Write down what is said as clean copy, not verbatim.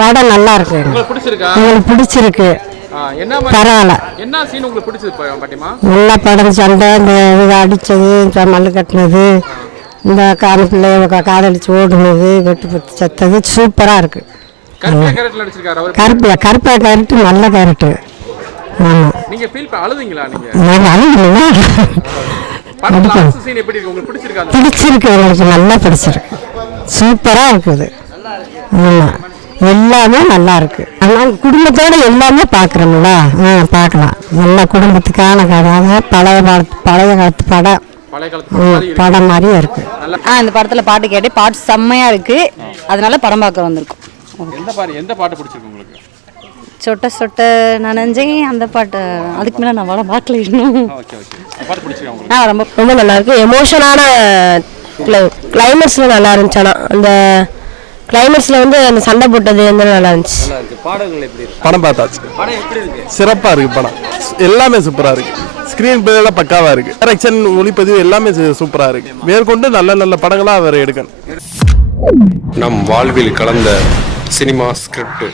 படம் நல்லா இருக்கு. உங்களுக்கு பிடிச்சிருக்கா? உங்களுக்கு பிடிச்சிருக்கு. பரவாயில்ல. என்ன சீன் உங்களுக்கு பிடிச்சது பாட்டிமா? நல்லா படம், சண்டை, இந்த இது அடித்தது, மல்லு கட்டினது, இந்த காண பிள்ளைய காதலிச்சு ஓடுனது, வெட்டு பத்து செத்தது சூப்பராக இருக்கு. கருப்பு கேரக்டர், நல்ல கேரக்டர். ஆமாம். நீங்கள் ஃபீல் அழுதுங்களா? பிடிச்சிருக்கு, உங்களுக்கு நல்லா பிடிச்சிருக்கு, சூப்பராக இருக்குது. ஆமாம், எல்லாமே நல்லா இருக்கு. ஆனால் குடும்பத்தோடு எல்லாமே பார்க்குறோம்ல, பார்க்கலாம். நல்லா குடும்பத்துக்கான கதை, பழைய காலத்து படம் மாதிரியே இருக்கு. இந்த படத்தில் பாட்டு கேட்டு பாட்டு செம்மையாக இருக்கு, அதனால படம் பார்க்க வந்திருக்கோம். எந்த பாட்டு பிடிச்சிருக்கு உங்களுக்கு? சொட்ட சொட்ட நனைஞ்சேன் அந்த பாட்டு. அதுக்கு மேலே நான் படம் பார்க்கல இன்னும். ரொம்ப ரொம்ப நல்லா இருக்கு. எமோஷனான கிளைமேக்ஸில் நல்லா இருந்துச்சு. ஆனால் அந்த கிளைமேக்ஸில் வந்து அந்த சண்டை போட்டது வந்து நல்லா இருந்துச்சு. படம் பார்த்தாச்சு. சிறப்பாக இருக்கு படம், எல்லாமே சூப்பராக இருக்கு. ஸ்க்ரீன் பிளேலாம் பக்காவாக இருக்கு. டைரக்ஷன், ஒளிப்பதிவு எல்லாமே சூப்பராக இருக்கு. மேற்கொண்டு நல்ல நல்ல படங்களாக அவர் எடுக்கணும். நம் வாழ்வில் கலந்த சினிமா ஸ்கிரிப்ட்